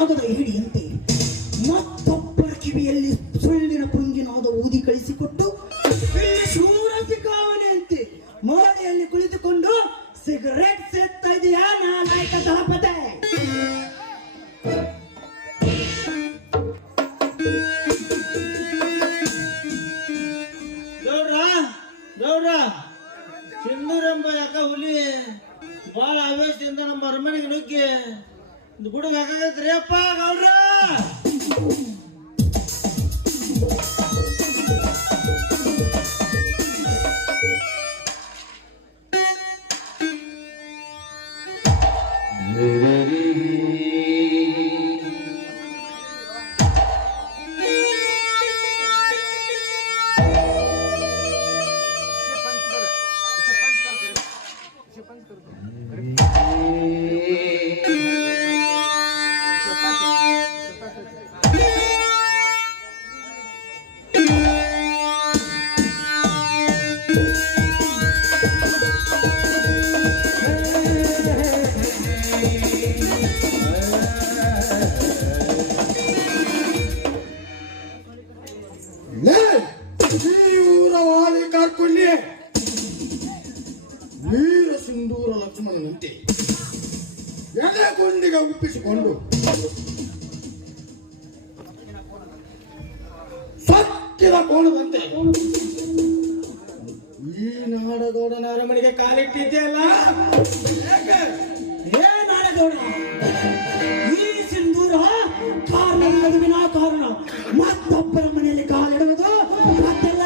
ನಾಡಗೌಡ ಕೈಲಾಗದ ಹೇಳಿಯಂತೆ ಮತ್ತೊಬ್ಬರ ನಾಡಗೌಡನ ಅರಮನೆಗೆ ಕಾಲಿಟ್ಟಿದ್ದೆಯಲ್ಲ ಯಾಕೆ? ಏ ನಾಡಗೌಡ, ಈ ಸಿಂಧೂರ ಕಾರಣವಿಲ್ಲದ ವಿನಾಕಾರಣ ಮತ್ತೊಬ್ಬರ ಮನೆಯಲ್ಲಿ ಕಾಲಿಡುವುದು ಮತ್ತಲ್ಲ?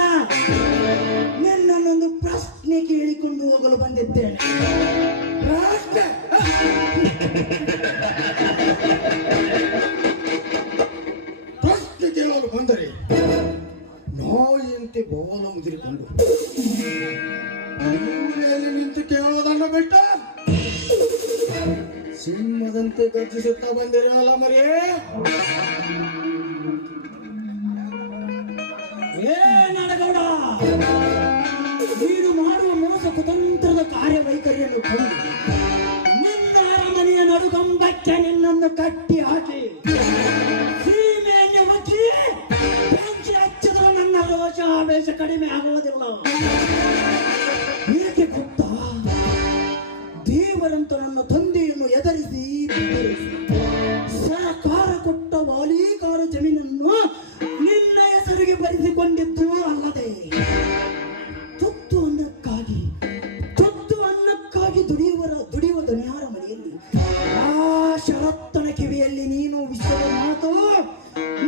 ನಿನ್ನನ್ನೊಂದು ಪ್ರಶ್ನೆ ಕೇಳಿಕೊಂಡು ಹೋಗಲು ಬಂದಿದ್ದೇನೆ. ಪ್ರಶ್ನೆ? ನಿಂತು ಕೇಳೋದನ್ನ ಬಿಟ್ಟ? ಸಿಂಹದಂತೆ ಗರ್ಜಿಸುತ್ತಾ ಬಂದಿರಲ್ಲ ಮರಿ ಏ ನಾಡಗೌಡ, ನೀನು ಮಾಡುವ ಮೋಸ ಕುತಂತ್ರದ ಕಾರ್ಯವೈಖರಿಯನ್ನು ಕಂಡು. ನಿನ್ನ ಅರಮನೆಯ ನಡುಗಂಬಕ್ಕೆ ನಿನ್ನನ್ನು ಕಟ್ಟಿ ಹಾಕಿ. ಸೀಮೆಯನ್ನು ಒತ್ತಿ ಬೆಂಕಿ ಹಚ್ಚಿದ್ರೆ ನನ್ನ ರೋಷ ಆವೇಶ ಕಡಿಮೆ ಆಗುವುದಿಲ್ಲ ದೇವರಂತ ನನ್ನ ತಂದೆಯನ್ನು ಎದರಿಸಿ ಸಹಕಾರ ಕೊಟ್ಟ ವಾಲೀಕಾರ ಜಮೀನನ್ನು ನಿನ್ನ ಹೆಸರಿಗೆ ಬರೆಸಿಕೊಂಡಿದ್ದು ಅಲ್ಲದೆ ತುತ್ತು ಅನ್ನಕ್ಕಾಗಿ ತುತ್ತು ಅನ್ನಕ್ಕಾಗಿ ದುಡಿಯುವರ, ದುಡಿಯುವ ದುನಿಯಾರ ಮನೆಯಲ್ಲಿ, ಆ ಶರತ್ತನ ಕಿವಿಯಲ್ಲಿ ನೀನು ವಿಷದ ಮಾತು,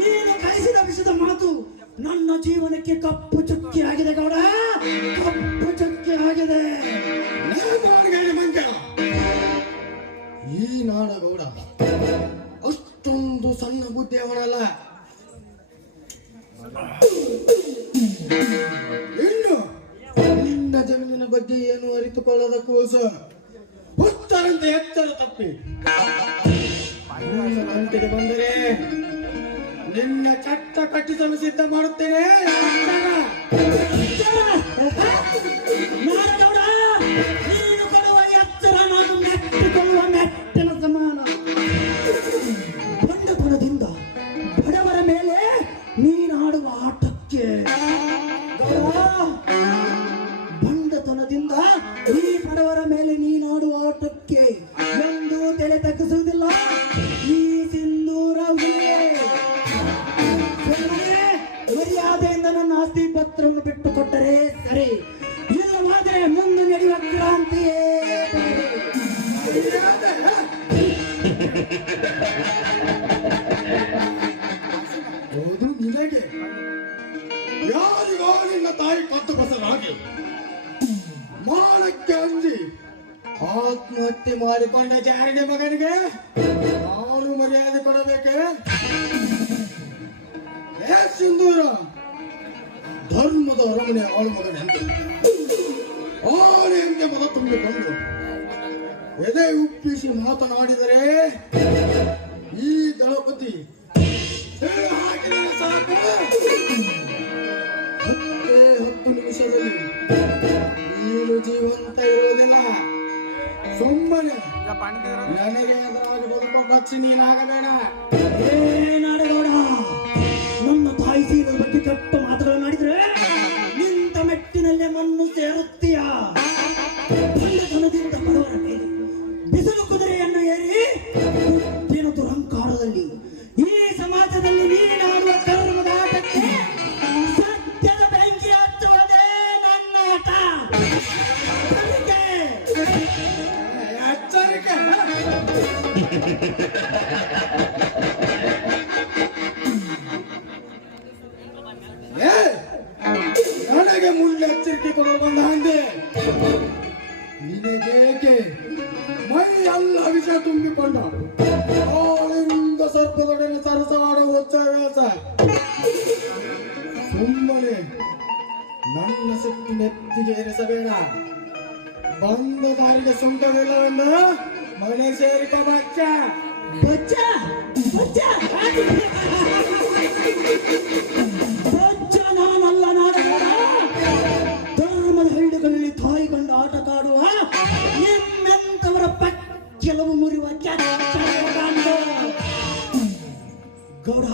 ನೀನು ಕಳಿಸಿದ ವಿಷದ ಮಾತು ನನ್ನ ಜೀವನಕ್ಕೆ ಕಪ್ಪು ಚುಕ್ಕಿ ಆಗಿದೆ ಗೌಡ, ಕಪ್ಪು ಚುಕ್ಕಿ ಆಗಿದೆ. ಈ ನಾಡಗೌಡ ಅಷ್ಟೊಂದು ಸಣ್ಣ ಬುದ್ಧಿಯವನಲ್ಲ ಇನ್ನು ನಿನ್ನ ಜಮೀನಿನ ಬಗ್ಗೆ ಏನು ಅರಿತುಕೊಳ್ಳದ ಕೋಸ? ಹುತ್ತರಂತೆ ಎತ್ತರ ತಪ್ಪಿ. ಅಂತಿಗೆ ಬಂದರೆ ನಿನ್ನ ಚಟ್ಟ ಕಟ್ಟಿಸಲು ಸಿದ್ಧ ಮಾಡುತ್ತೇನೆ. ಹೌದು, ನಿನಗೆ? ಯಾರಿಗೋ ನಿನ್ನ ತಾಯಿ ಕತ್ತು ಬಸರಾಗಿ? ಮಾಡಕ್ಕೆ ಅಂಜಿ ಆತ್ಮಹತ್ಯೆ ಮಾಡಿಕೊಂಡ ಜಾರಿಗೆ ಮಗನಿಗೆ ನಾನು ಮರ್ಯಾದೆ ಕೊಡಬೇಕೆ? ಸಿಂಧೂರ, ಧರ್ಮದ ಅರಮನೆ ಆಳು ಮಗನೆಂದು ಆನೆಯಂತೆ ಮದ ತುಂಬಿಕೊಂಡು ಎದೆ ಉಪ್ಪಿಸಿ ಮಾತನಾಡಿದರೆ ಈ ದಳಪತಿ ಸಾಕು ಜೀವಂತ ಇರೋದಿಲ್ಲ ಸುಮ್ಮನೆ. ನನಗೆ ಬದುಕೋ ಪಕ್ಷಿ ನೀನಾಗಬೇಡ. ಏ ನನಗೆ ಮುನ್ನೆಚ್ಚರಿಕೆ ಕೊಡಲು ಬಂದ ಹಂದೆ. ನಿನಗೇಕೆ ಮೈ ಎಲ್ಲ ವಿಷ ತುಂಬಿಕೊಂಡ. ಆಳಿಂದ ಸರ್ಪದೊಡನೆ ಸರಸವಾಡ ಉತ್ಸವೇಶ ಸುಮ್ಮನೆ ನನ್ನ ಸಿಕ್ಕಿ ನೆತ್ತಿಗೆ ಏರಿಸಬೇಡ ಬಂದ ದಾರಿಗೆ ಸುಂಕವಿಲ್ಲವೆಂದು ಮನೆ ಸೇರಿಕ ಬಚ್ಚ. ಬಚ್ಚ ಬಚ್ಚ. ಬಚ್ಚ ನಾನಲ್ಲ ನಾಡಗೌಡ ಧರ್ಮದ ಹಳ್ಳಿಗಳಲ್ಲಿ ತಾಯಿ ಪಕ್ಕ ಕೆಚ್ಚಲ ಗಂಡು. ಗೌಡ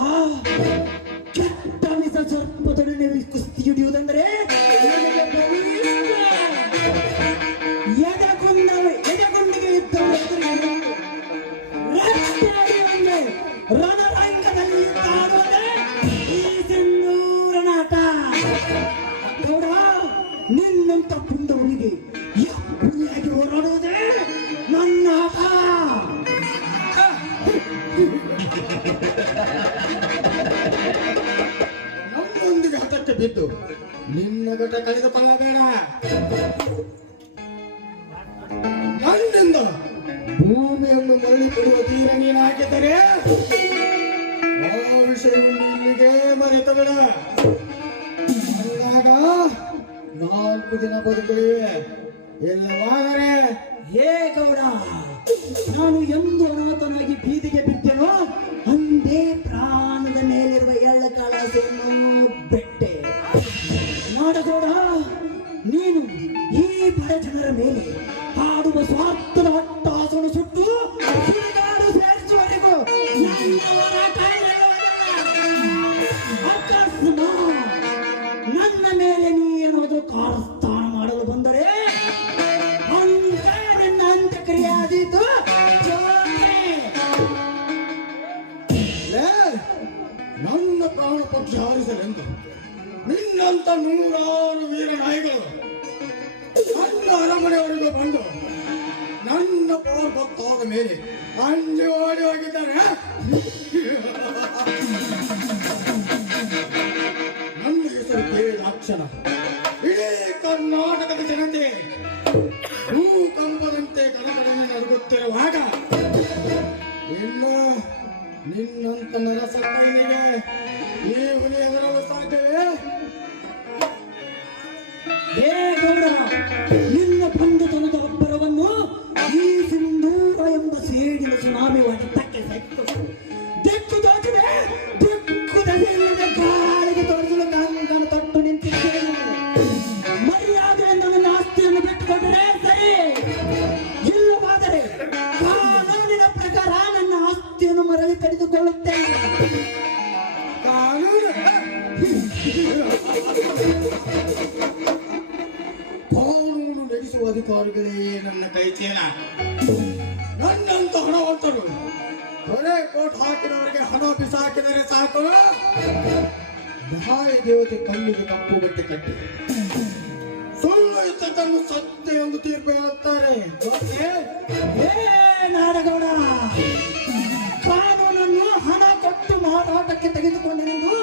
ಕೆಟ್ಟ ಮಿಸ ಸರ್ಪದೊಡನೆ ಕುಸ್ತಿ ಹಿಡಿಯುವುದೆಂದರೆ ತೀರ ನೀನು ಹಾಕಿದರೆ ಆ ವಿಷಯವನ್ನು ಇಲ್ಲಿಗೆ ನಾಲ್ಕು ದಿನ ಬದುಕುಳಿವೆ. ಇಲ್ಲವಾದರೆ ಹೇ ಗೌಡ, ನಾನು ಎಂದು ಅನಾಥನಾಗಿ ಬೀದಿಗೆ ಬಿದ್ದೆನೋ, ಅಂದೇ ಪ್ರಾಣದ ಮೇಲಿರುವ ಎಳ್ಳ ಕಾಳಾಸೆಯನ್ನು ಬೆಟ್ಟೆ. ನಾಡಗೌಡ ನೀನು ಈ ಬಡ ಜನರ ಮೇಲೆ ಹಾಡುವ ಸ್ವಾರ್ಥದ ಹಟ್ಟಾಸವನ್ನು ಸುಟ್ಟು ನನ್ನ ಮೇಲೆ ನೀ ಏನಾದರೂ ಕಾರಸ್ಥಾನ ಮಾಡಲು ಬಂದರೆ ಅಂತ ನನ್ನ ಅಂತ್ಯಕ್ರಿಯೆ ಲೇ, ನನ್ನ ಪ್ರಾಣ ನಿನ್ನಂತ ನೂರಾರು ವೀರ ನಾಯಿಗಳು ನನ್ನ ಬಂದು ನನ್ನ ಗೊತ್ತಾದ ಮೇಲೆ ಅಂಜಿ ಓಡಿ ಹೋಗಿದ್ದಾರೆ. ನನ್ನ ಹೆಸರು ಅಕ್ಷಣ ಇಡೀ ಕರ್ನಾಟಕದ ಜನತೆ ಕಂಬದಂತೆ ಕನಕಡನೆ ನಡುಗುತ್ತಿರುವಾಗ ಇನ್ನು ನಿನ್ನಂತ ನರಸ ಈ ದೇವತೆ ಕಣ್ಣಿಗೆ ಕಪ್ಪು ಬಟ್ಟೆ ಕಟ್ಟಿ. ಸುಳ್ಳು ಇದ್ದದ್ದನ್ನು ಸತ್ಯ ಎಂದು ತೀರ್ಪು ಹೇಳುತ್ತಾರೆ. ನಾಡಗೌಡ, ಕಾನೂನನ್ನು ಹಣ ಕೊಟ್ಟು ಮಾರಾಟಕ್ಕೆ ತೆಗೆದುಕೊಂಡಿರುವುದು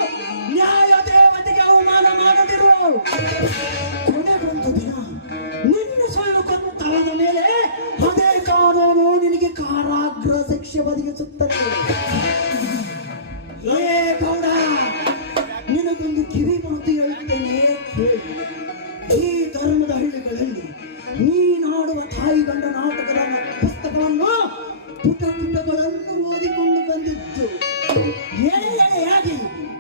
ನ್ಯಾಯ ದೇವತೆಗೆ ಅವಮಾನ ಮಾಡದಿರು. ಕೊನೆಗೊಂದು ದಿನ ನಿನ್ನ ಸುಳ್ಳು ಗೊತ್ತಾದ ಮೇಲೆ ಅದೇ ಕಾನೂನು ನಿನಗೆ ಕಾರಾಗ್ರ ಶಿಕ್ಷೆ ಒದಗಿಸುತ್ತದೆ. ನೀನಾಡುವ ತಾಯಿ ಗಂಡ ನಾಟಕದ ಪುಸ್ತಕವನ್ನು ಪುಟ ಪುಟಗಳನ್ನು ಓದಿಕೊಂಡು ಬಂದಿದ್ದು. ಎಳೆ ಎಳೆಯಾಗಿ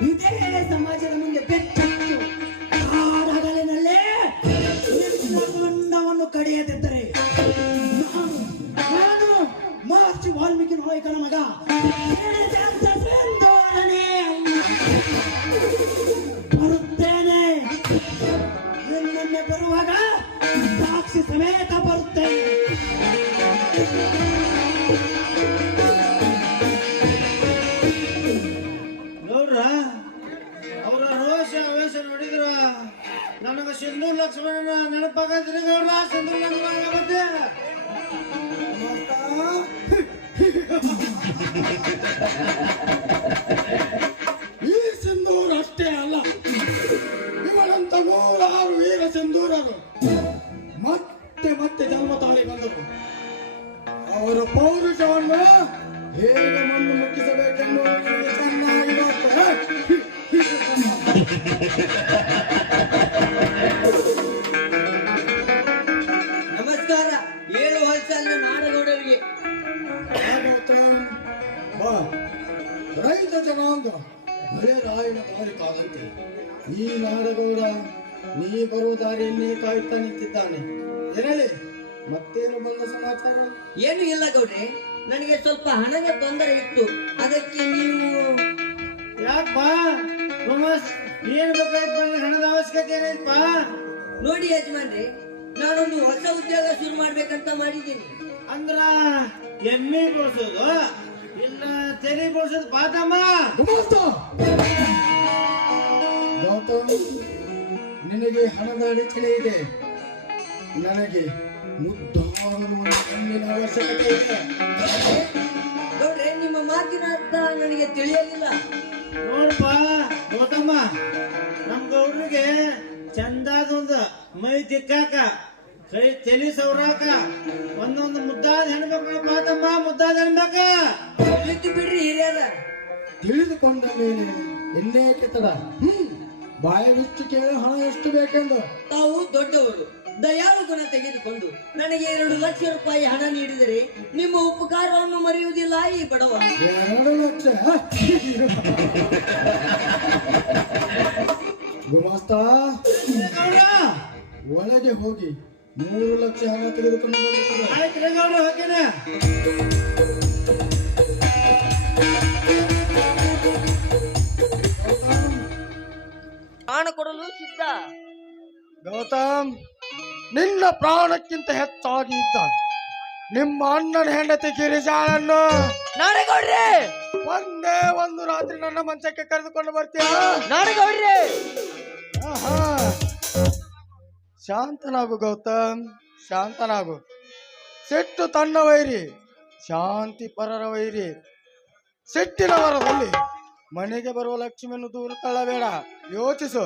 ಇದೇ ಸಮಾಜದ ಮುಂದೆ ನೋಡ್ರ ಹೇಗೆ ಮಣ್ಣು ಮುಟ್ಟಿಸಬೇಕೆಂದು. ನಮಸ್ಕಾರ ಏಳು ಹೊಲಸಲ್ಲಿ ನಾಡಗೌಡರಿಗೆ. ರೈತ ಜನಾಂಗ ಮಳೆ ರಾಯನ ದಾರಿ ಕಾದಂತೆ ಈ ನಾಡಗೌಡ ನೀ ಬರುವ ದಾರಿಯನ್ನೇ ಕಾಯುತ್ತಾ ನಿಂತಿದ್ದಾನೆ ಇರಲಿ ಮತ್ತೇನು ಬಂದ ಸಮಾಚಾರ ಏನು ಇಲ್ಲ ಗೌಡ್ರೆ ನನಗೆ ಸ್ವಲ್ಪ ಹಣದ ತೊಂದರೆ ಇತ್ತು. ಅದಕ್ಕೆ ನೀವು ಯಾಕಪ್ಪ? ಏನ್ ಬೇಕಾಯ್ತು ಬಂದ ಹಣದ ಅವಶ್ಯಕತೆ ಏನಾಯ್ತಪ್ಪ? ನೋಡಿ ಯಜಮಾನ್ರಿ ನಾನೊಂದು ಹೊಸ ಉದ್ಯೋಗ ಶುರು ಮಾಡ್ಬೇಕಂತ ಮಾಡಿದ್ದೀನಿ. ಅಂದ್ರ ಎಮ್ಮೆ ಬಳಸೋದು ಇಲ್ಲ ತೆರಿ ಬಳಸೋದು ಪಾತಮ್ಮ ನಿನಗೆ ಹಣದ ಅಡಚಣೆ ಇದೆ. ನನಗೆ ಅವಶ್ಯಕತೆ ಇದೆ ಗೌಡ್ರೆ ನಿಮ್ಮ ಮಾತಿನ ಅರ್ಥ ನನಗೆ ತಿಳಿಯಲಿಲ್ಲ. ನೋಡಪ್ಪ ಗೌತಮ್ಮ ನಮ್ ಗೌಡ್ರಿಗೆ ಚಂದಾದೊಂದು ಮೈ ತಿಕ್ಕಾಕ ಕೈ ತಲೆ ಸೌರಾಕ ಒಂದೊಂದು ಮುದ್ದಾದ ಹೆಣ್ಬೇಕು ತಮ್ಮ ಮುದ್ದಾದ ಹೆಣ್ಬೇಕ ತಿಳಿತು ಬಿಡ್ರಿ ಹಿರಿಯರ. ತಿಳಿದುಕೊಂಡ ಮೇಲೆ ಎಲ್ಲೇ ತಡ ಹ್ಮ್ ಬಾಯ ಬಿಚ್ಚು ಕೇಳಿ ಹಣ ಎಷ್ಟು ಬೇಕೆಂದು. ತಾವು ದೊಡ್ಡವರು. ದಯಾಳು ಗುಣ ತೆಗೆದುಕೊಂಡು ನನಗೆ ಎರಡು ಲಕ್ಷ ರೂಪಾಯಿ ಹಣ ನೀಡಿದರೆ ನಿಮ್ಮ ಉಪಕಾರವನ್ನು ಮರೆಯುವುದಿಲ್ಲ ಈ ಬಡವ. ಎರಡು ಲಕ್ಷ? ಗುಮಾಸ್ತ ಒಳಗೆ ಹೋಗಿ ಮೂರು ಲಕ್ಷ ಹಣ ತೆಗೆದುಕೊಂಡು ಹೋಗ್ತೇನೆ ಕೊಡಲು ಸಿದ್ಧ. ಗೌತಮ್. ನಿನ್ನ ಪ್ರಾಣಕ್ಕಿಂತ ಹೆಚ್ಚಾಗಿ ಇದ್ದ ನಿಮ್ಮ ಅಣ್ಣನ ಹೆಂಡತಿ ಗಿರಿಜಾಳನ್ನು ನಾಡಗೌಡ್ರೆ! ಒಂದೇ ಒಂದು ರಾತ್ರಿ ನನ್ನ ಮಂಚಕ್ಕೆ ಕರೆದುಕೊಂಡು ಬರ್ತೀಯ? ನಾಡಗೌಡ್ರೆ! ಆಹಾ. ಶಾಂತನಾಗು ಗೌತಮ್ ಶಾಂತನಾಗು. ಸಿಟ್ಟು ತನ್ನ ವೈರಿ ಶಾಂತಿ ಪರರ ವೈರಿ ಸಿಟ್ಟಿನ ವರದಲ್ಲಿ ಮನೆಗೆ ಬರುವ ಲಕ್ಷ್ಮಿಯನ್ನು ದೂರ ತಳ್ಳಬೇಡ. ಯೋಚಿಸು.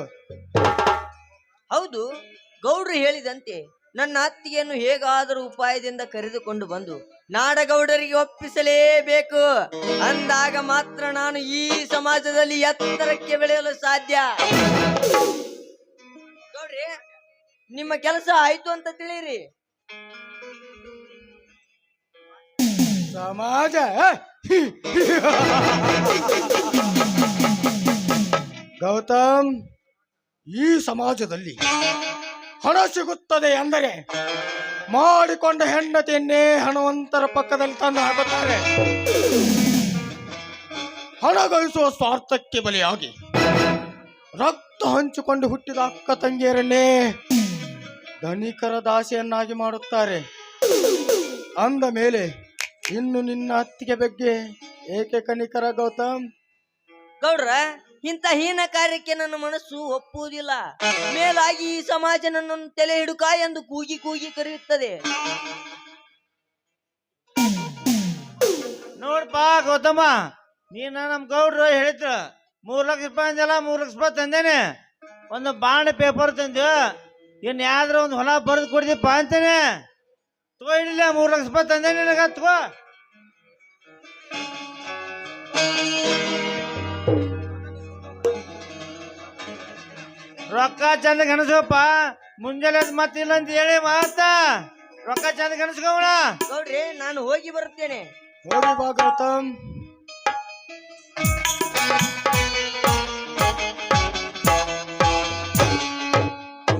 ಹೌದು. ಗೌಡ್ರು ಹೇಳಿದಂತೆ, ನನ್ನ ಅತ್ತಿಗೆಯನ್ನು ಹೇಗಾದರೂ ಉಪಾಯದಿಂದ ಕರೆದುಕೊಂಡು ಬಂದು, ನಾಡಗೌಡರಿಗೆ ಒಪ್ಪಿಸಲೇಬೇಕು. ಅಂದಾಗ ಮಾತ್ರ ನಾನು ಈ ಸಮಾಜದಲ್ಲಿ ಎತ್ತರಕ್ಕೆ ಬೆಳೆಯಲು ಸಾಧ್ಯ. ಗೌಡ್ರಿ, ನಿಮ್ಮ ಕೆಲಸ ಆಯ್ತು ಅಂತ ತಿಳಿಯಿರಿ. ಸಮಾಜ ಗೌತಮ್, ಈ ಸಮಾಜದಲ್ಲಿ ಹಣ ಸಿಗುತ್ತದೆ ಎಂದರೆ ಮಾಡಿಕೊಂಡ ಹೆಂಡತಿಯನ್ನೇ ಹಣವಂತರ ಪಕ್ಕದಲ್ಲಿ ತಂದು ಹಾಕುತ್ತಾರೆ. ಹಣ ಗಳಿಸುವ ಸ್ವಾರ್ಥಕ್ಕೆ ಬಲಿಯಾಗಿ ರಕ್ತ ಹಂಚಿಕೊಂಡು ಹುಟ್ಟಿದ ಅಕ್ಕ ತಂಗಿಯರನ್ನೇ ಧನಿಕರ ದಾಸಿಯನ್ನಾಗಿ ಮಾಡುತ್ತಾರೆ. ಅಂದ ಮೇಲೆ ಇನ್ನು ನಿನ್ನ ಅತ್ತಿಗೆ ಬಗ್ಗೆ ಏಕೆ ಕನಿಕರ ಗೌತಮ್? ಗೌಡ್ರ ಇಂಥ ಹೀನ ಕಾರ್ಯಕ್ಕೆ ನನ್ನ ಮನಸ್ಸು ಒಪ್ಪುವುದಿಲ್ಲ. ಮೇಲಾಗಿ ಈ ಸಮಾಜ ನನ್ನನ್ನು ತಲೆ ಹಿಡುಕ ಎಂದು ಕೂಗಿ ಕೂಗಿ ಕರೆಯುತ್ತದೆ. ನೋಡ್ಪ ಗೌತಮ್ಮ ನೀನ ನಮ್ ಗೌಡ್ರು ಹೇಳಿದ್ರ, ಮೂರ್ ಲಕ್ಷ ರೂಪಾಯಿ ಅಂದಲ್ಲ ಮೂರ್ ಲಕ್ಷ ರೂಪಾಯಿ ತಂದೇನೆ. ಒಂದು ಬಾಂಡ್ ಪೇಪರ್ ತಂದು ಇನ್ ಯಾವ್ದ್ರ ಒಂದು ಹೊಲ ಬರೆದು ಕೊಡ್ದಿಪ್ಪ ಅಂತೇನೆ. ತಗೋ ಇಲ್ಲ ಮೂರ್ ಲಕ್ಷ ರೂಪಾಯಿ ತಂದೇನೆ ನನಗ, ತಗೋ. ರೊಕ್ಕ ಚಂದ ಗಣಸಪ್ಪ. ಮುಂಜಾನೆ ಮತ್ತಿಲ್ಲ ಅಂತ ಹೇಳಿ ಮಾತ. ರೊಕ್ಕ ಚಂದ ಗಣಸ್ಕೋಣ ಗೌಡ್ರೆ ನಾನು ಹೋಗಿ ಬರುತ್ತೇನೆ. ಹೋಗಿ ಬಾ ಗೌತಮ್.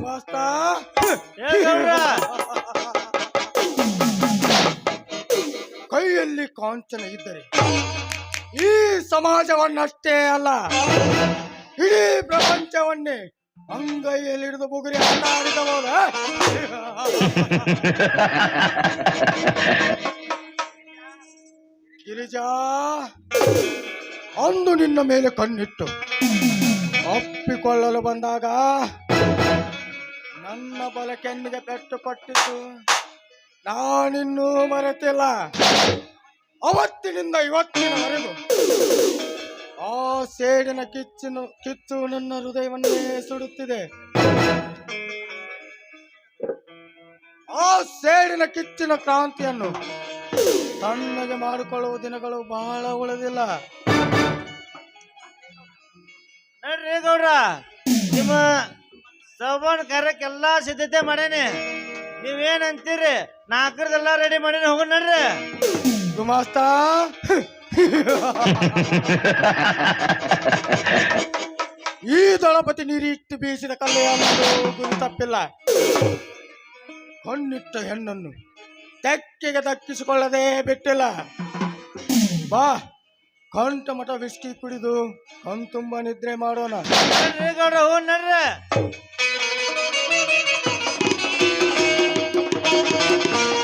ಮಸ್ತ. ಹೇಳ ಗೌಡ್ರ. ಕೈಯಲ್ಲಿ ಕಾಂಚನ ಇದ್ದರೆ ಈ ಸಮಾಜವನ್ನಷ್ಟೇ ಅಲ್ಲ ಇಡೀ ಪ್ರಪಂಚವನ್ನೇ ಅಂಗೈಯಲ್ಲಿ ಹಿಡಿದು ಬುಗುರಿ ಆಡಿದವರ ಗಿರಿಜಾ, ಅಂದು ನಿನ್ನ ಮೇಲೆ ಕಣ್ಣಿಟ್ಟು ಅಪ್ಪಿಕೊಳ್ಳಲು ಬಂದಾಗ ನನ್ನ ಬಲ ಕೆನ್ನಿಗೆ ಪೆಟ್ಟು ಕೊಟ್ಟಿತು ನಾನಿನ್ನೂ ಮರೆತಿಲ್ಲ. ಅವತ್ತಿನಿಂದ ಇವತ್ತಿನವರೆಗೂ ಆ ಸೇಡಿನ ಕಿಚ್ಚಿನ ಕಿಚ್ಚು ನನ್ನ ಹೃದಯವನ್ನೇ ಸುಡುತ್ತಿದೆ. ಆ ಸೇಡಿನ ಕಿಚ್ಚಿನ ಕ್ರಾಂತಿಯನ್ನು ತಣ್ಣಗೆ ಮಾಡಿಕೊಳ್ಳುವ ದಿನಗಳು ಬಹಳ ಉಳಿದಿಲ್ಲ. ನೋಡ್ರಿ ಗೌಡ್ರ ನಿಮ್ಮ ಸೌಬಾನ್ ಕಾರ್ಯಕ್ಕೆಲ್ಲಾ ಸಿದ್ಧತೆ ಮಾಡೇನಿ. ನೀವೇನಂತೀರಿ? ನಾಲ್ಕರದೆಲ್ಲ ರೆಡಿ ಮಾಡೇನಿ ಹೋಗೋಣ ನೋಡ್ರಿ. ಗುಮಾಸ್ತ ಈ ದಳಪತಿ ನೀರಿಟ್ಟು ಬೀಸಿದ ಕಲ್ಲು ತಪ್ಪಿಲ್ಲ. ಕಣ್ಣಿಟ್ಟ ಹೆಣ್ಣನ್ನು ತೆಕ್ಕೆಗೆ ದಕ್ಕಿಸಿಕೊಳ್ಳದೆ ಬಿಟ್ಟಿಲ್ಲ. ಬಾ ಕಂಠ ಮಠ ವಿಸ್ಕಿ ಕುಡಿದು ಕಣ್ತುಂಬ ನಿದ್ರೆ ಮಾಡೋಣ. ನೋಡ್ರಿ